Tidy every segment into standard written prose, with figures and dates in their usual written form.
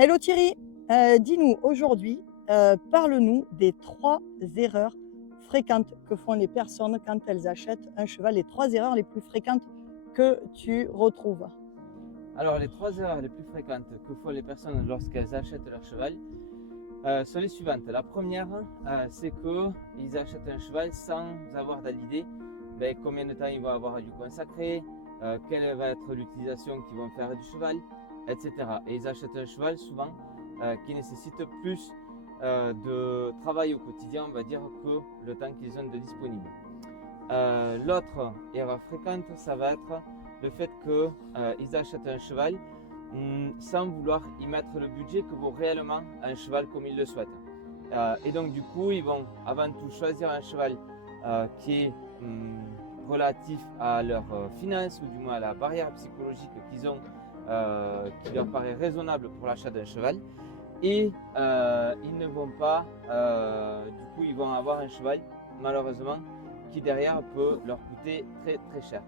Hello Thierry, dis-nous aujourd'hui, parle-nous des 3 erreurs fréquentes que font les personnes quand elles achètent un cheval, les 3 erreurs les plus fréquentes que tu retrouves. Alors, les trois erreurs les plus fréquentes que font les personnes lorsqu'elles achètent leur cheval sont les suivantes. La première, c'est qu'ils achètent un cheval sans avoir d'idée combien de temps ils vont avoir à lui consacrer, quelle va être l'utilisation qu'ils vont faire du cheval, etc. Et ils achètent un cheval souvent qui nécessite plus de travail au quotidien, on va dire, que le temps qu'ils ont de disponible. L'autre erreur fréquente, ça va être le fait qu'ils achètent un cheval sans vouloir y mettre le budget que vaut réellement un cheval comme ils le souhaitent. Et donc du coup, ils vont avant tout choisir un cheval qui est relatif à leurs finances, ou du moins à la barrière psychologique qu'ils ont, qui leur paraît raisonnable pour l'achat d'un cheval. Et ils ne vont pas, du coup, ils vont avoir un cheval, malheureusement, qui derrière peut leur coûter très très cher.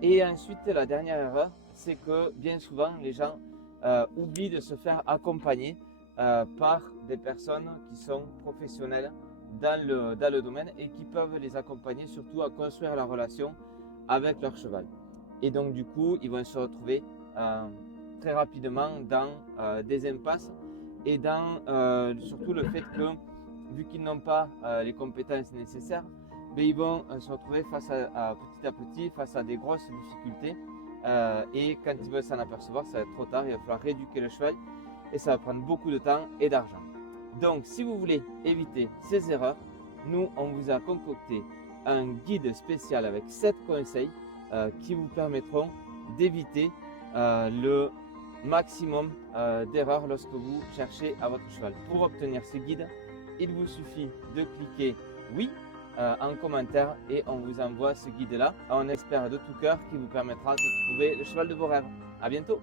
Et ensuite, la dernière erreur, c'est que bien souvent, les gens oublient de se faire accompagner par des personnes qui sont professionnelles dans le domaine et qui peuvent les accompagner surtout à construire la relation avec leur cheval. Et donc, du coup, ils vont se retrouver très rapidement dans des impasses et dans surtout le fait que, vu qu'ils n'ont pas les compétences nécessaires, ils vont se retrouver petit à petit face à des grosses difficultés. Et quand ils veulent s'en apercevoir, ça va être trop tard, il va falloir rééduquer le cheval et ça va prendre beaucoup de temps et d'argent. Donc, si vous voulez éviter ces erreurs, nous, on vous a concocté un guide spécial avec 7 conseils qui vous permettront d'éviter le maximum d'erreurs lorsque vous cherchez à votre cheval. Pour obtenir ce guide, il vous suffit de cliquer oui en commentaire et on vous envoie ce guide là. On espère de tout cœur qui vous permettra de trouver le cheval de vos rêves. À bientôt.